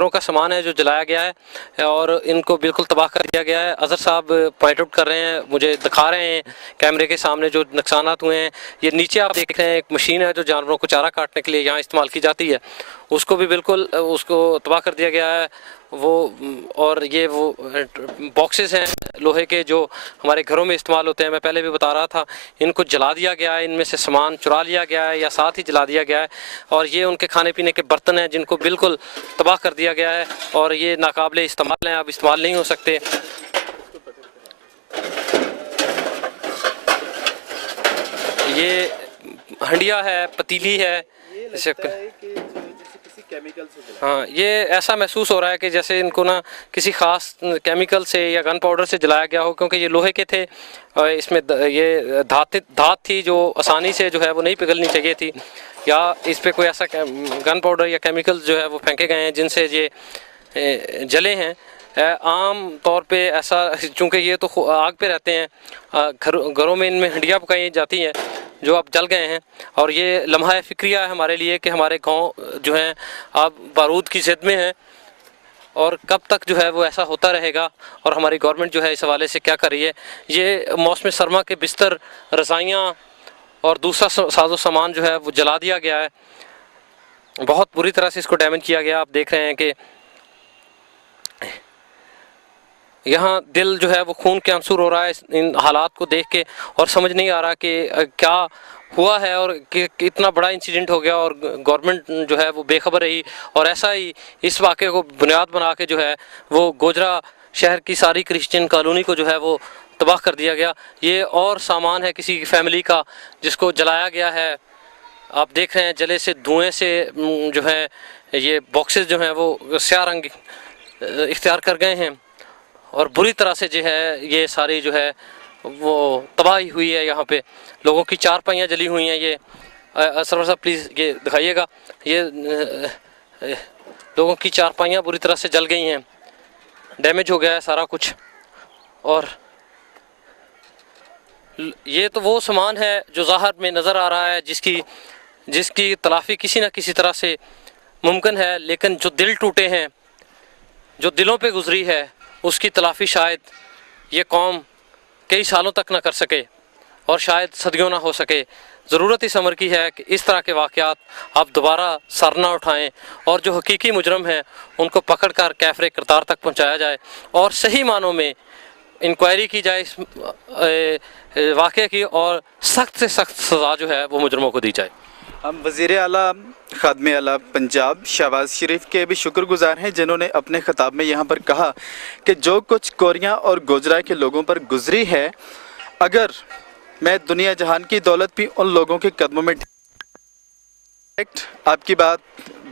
گھروں کا سامان ہے جو جلایا گیا ہے اور ان کو بالکل تباہ کر دیا گیا ہے۔ اظہر صاحب پوائنٹ آؤٹ کر رہے ہیں، مجھے دکھا رہے ہیں کیمرے کے سامنے جو نقصانات ہوئے ہیں۔ یہ نیچے آپ دیکھ رہے ہیں ایک مشین ہے جو جانوروں کو چارہ کاٹنے کے لیے یہاں استعمال کی جاتی ہے، اس کو بھی بالکل اس کو تباہ کر دیا گیا ہے۔ وہ اور یہ وہ باکسز ہیں لوہے کے جو ہمارے گھروں میں استعمال ہوتے ہیں، میں پہلے بھی بتا رہا تھا، ان کو جلا دیا گیا ہے، ان میں سے سامان چرا لیا گیا ہے یا ساتھ ہی جلا دیا گیا ہے، اور یہ ان کے کھانے پینے کے برتن ہیں جن کو بالکل تباہ کر دیا گیا ہے اور یہ ناقابل استعمال ہیں، اب استعمال نہیں ہو سکتے۔ یہ ہنڈیا ہے، پتیلی ہے، ہاں یہ ایسا محسوس ہو رہا ہے کہ جیسے ان کو نا کسی خاص کیمیکل سے یا گن پاؤڈر سے جلایا گیا ہو، کیونکہ یہ لوہے کے تھے اور اس میں یہ دھات تھی جو آسانی سے جو ہے وہ نہیں پگھلنی چاہیے تھی، یا اس پہ کوئی ایسا گن پاؤڈر یا کیمیکل جو ہے وہ پھینکے گئے ہیں جن سے یہ جلے ہیں۔ عام طور پہ ایسا، چونکہ یہ تو آگ پہ رہتے ہیں، گھروں میں ان میں ہنڈیاں پکائی جاتی ہیں جو اب جل گئے ہیں، اور یہ لمحہ فکریہ ہے ہمارے لیے کہ ہمارے گاؤں جو ہیں اب بارود کی زد میں ہیں، اور کب تک جو ہے وہ ایسا ہوتا رہے گا، اور ہماری گورنمنٹ جو ہے اس حوالے سے کیا کر رہی ہے۔ یہ موسم سرما کے بستر، رضائیاں اور دوسرا ساز و سامان جو ہے وہ جلا دیا گیا ہے، بہت بری طرح سے اس کو ڈیمیج کیا گیا۔ آپ دیکھ رہے ہیں کہ یہاں دل جو ہے وہ خون کے آنسور ہو رہا ہے ان حالات کو دیکھ کے، اور سمجھ نہیں آ رہا کہ کیا ہوا ہے اور کہ اتنا بڑا انسیڈنٹ ہو گیا اور گورنمنٹ جو ہے وہ بے خبر رہی، اور ایسا ہی اس واقعے کو بنیاد بنا کے جو ہے وہ گوجرا شہر کی ساری کرسچن کالونی کو جو ہے وہ تباہ کر دیا گیا۔ یہ اور سامان ہے کسی فیملی کا جس کو جلایا گیا ہے، آپ دیکھ رہے ہیں جلے سے دھوئیں سے جو ہے یہ باکسز جو ہیں وہ سیاہ رنگ اختیار کر گئے ہیں، اور بری طرح سے جو ہے یہ ساری جو ہے وہ تباہی ہوئی ہے۔ یہاں پہ لوگوں کی چارپائیاں جلی ہوئی ہیں۔ یہ سرور صاحب پلیز یہ دکھائیے گا، یہ لوگوں کی چارپائیاں بری طرح سے جل گئی ہیں، ڈیمیج ہو گیا ہے سارا کچھ، اور یہ تو وہ سامان ہے جو ظاہر میں نظر آ رہا ہے جس کی تلافی کسی نہ کسی طرح سے ممکن ہے، لیکن جو دل ٹوٹے ہیں، جو دلوں پہ گزری ہے، اس کی تلافی شاید یہ قوم کئی سالوں تک نہ کر سکے اور شاید صدیوں نہ ہو سکے۔ ضرورت اس امر کی ہے کہ اس طرح کے واقعات آپ دوبارہ سر نہ اٹھائیں، اور جو حقیقی مجرم ہیں ان کو پکڑ کر کیفر کردار تک پہنچایا جائے، اور صحیح معنوں میں انکوائری کی جائے اس واقعے کی، اور سخت سے سخت سزا جو ہے وہ مجرموں کو دی جائے۔ ہم وزیر اعلیٰ خادم اعلیٰ پنجاب شہباز شریف کے بھی شکر گزار ہیں، جنہوں نے اپنے خطاب میں یہاں پر کہا کہ جو کچھ کوریاں اور گوجرا کے لوگوں پر گزری ہے، اگر میں دنیا جہان کی دولت بھی ان لوگوں کے قدموں میں آپ کی بات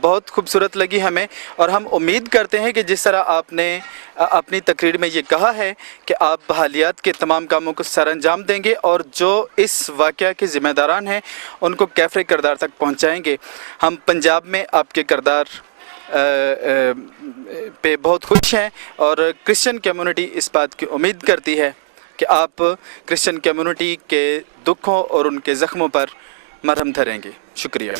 بہت خوبصورت لگی ہمیں، اور ہم امید کرتے ہیں کہ جس طرح آپ نے اپنی تقریر میں یہ کہا ہے کہ آپ بحالیات کے تمام کاموں کو سر انجام دیں گے، اور جو اس واقعہ کے ذمہ داران ہیں ان کو کیفر کردار تک پہنچائیں گے۔ ہم پنجاب میں آپ کے کردار پہ بہت خوش ہیں، اور کرسچن کمیونٹی اس بات کی امید کرتی ہے کہ آپ کرسچن کمیونٹی کے دکھوں اور ان کے زخموں پر مرہم دھریں گے۔ شکریہ۔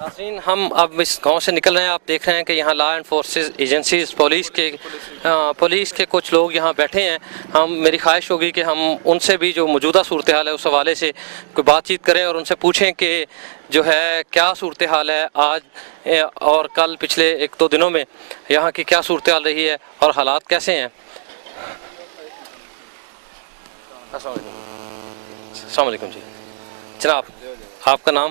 ناظرین، ہم اب اس گاؤں سے نکل رہے ہیں، آپ دیکھ رہے ہیں کہ یہاں law and forces agencies police کے کچھ لوگ یہاں بیٹھے ہیں۔ میری خواہش ہوگی کہ ہم ان سے بھی جو موجودہ صورتحال ہے اس حوالے سے کوئی بات چیت کریں، اور ان سے پوچھیں کہ جو ہے کیا صورتحال ہے آج اور کل پچھلے 1-2 دنوں میں یہاں کی کیا صورتحال رہی ہے اور حالات کیسے ہیں۔ السلام علیکم جی، جناب آپ کا نام؟